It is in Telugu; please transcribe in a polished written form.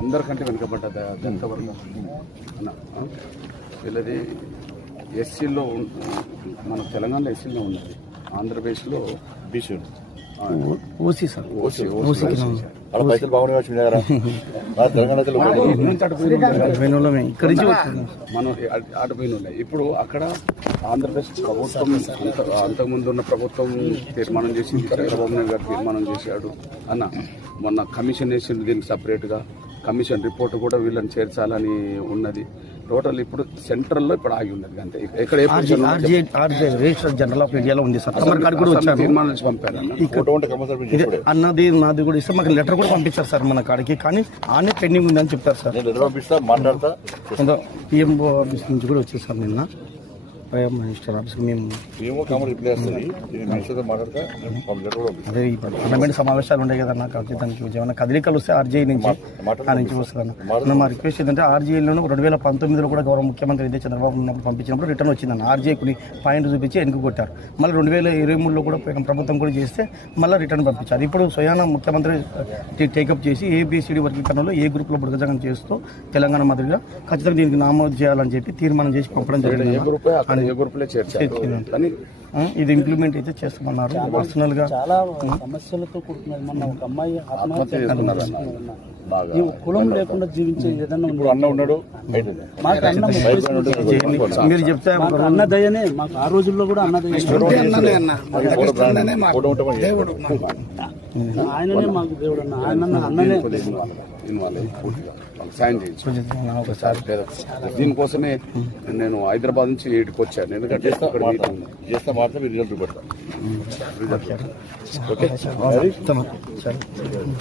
అందరికంటే వెనుకబడ్డ జనతా వర్గం అన్న వీళ్ళది ఎస్సీలో మన తెలంగాణలో ఎస్సీలో ఉన్నది, ఆంధ్రప్రదేశ్లో బీసీలు ఓసీ సార్. పైసలు బాగున్నాయి మనం ఆటపోయిన ఉన్నాయి. ఇప్పుడు అక్కడ ఆంధ్రప్రదేశ్ ప్రభుత్వం అంతకుముందు ఉన్న ప్రభుత్వం తీర్మానం చేసింది, చంద్రబాబు నాయుడు గారు తీర్మానం చేశాడు అన్న. మొన్న కమిషన్ వేసింది, దీనికి సపరేట్గా కమిషన్ రిపోర్ట్ కూడా వీళ్ళని చేర్చాలని ఉన్నది. టోటల్ ఇప్పుడు సెంట్రల్లో ఇప్పుడు ఆగి ఉన్నది అంతే. ఎక్కడ జనరల్ ఆఫ్ ఇండియాలో ఉంది సార్. తీర్మానం పంపారు అన్నది నాది కూడా ఇస్తే మాకు లెటర్ కూడా పంపించారు సార్ మన కాడికి, కానీ ఆనే పెండింగ్ ఉందని చెప్తారు సార్. మాట్లాడతా పిఎంఓ ఆఫీస్ నుంచి కూడా వచ్చేది సార్ నిన్న. ప్రైమ్ మినిస్టర్ ఆఫీస్ మేము అదే పార్లమెంట్ సమావేశాలు ఉండే కదన్నా, కాబట్టి దానికి ఏమైనా కదలికలు వస్తే ఆర్జీఐ నుంచి ఆ నుంచి వస్తుందన్న. మా రిక్వెస్ట్ ఏంటంటే ఆర్జీఐలోనూ 2019లో కూడా గౌరవ ముఖ్యమంత్రి ఇదే చంద్రబాబు ఉన్నప్పుడు పంపించినప్పుడు రిటర్న్ వచ్చిందన్న. ఆర్జీఐ కొన్ని పాయింట్ చూపించి వెనుక కొట్టారు. మళ్ళీ 2023లో కూడా ప్రభుత్వం కూడా చేస్తే మళ్ళీ రిటర్న్ పంపించారు. ఇప్పుడు స్వయాన ముఖ్యమంత్రి టేకప్ చేసి ఏబిసిడి వర్గీకరణలో ఏ గ్రూప్లో బుడగజగం చేస్తూ తెలంగాణ మాదిరిగా ఖచ్చితంగా దీనికి నామోదు చేయాలని చెప్పి తీర్మానం చేసి పంపడం జరిగింది. ఇది ఇంప్లిమెంట్ అయితే చేస్తామన్నారు. పర్సనల్ గా చాలా సమస్యలతో కూడుకున్నది. మొన్న ఒక అమ్మాయి ఆత్మహత్య కులం లేకుండా జీవించే ఏదన్నా ఉన్నాడు. మాకు అన్న మీరు చెప్తే అన్నదయ్యనే మాకు ఆ రోజుల్లో కూడా ఆయననే మాకు దేవుడు అన్న. ఆయన అన్ననే సాయం చేయించాను ఒకసారి. దీనికోసమే నేను హైదరాబాద్ నుంచి ఇక్కడికి వచ్చాను, ఎందుకంటే చేస్తా మాత్రం రిజల్ట్ పెడతాను.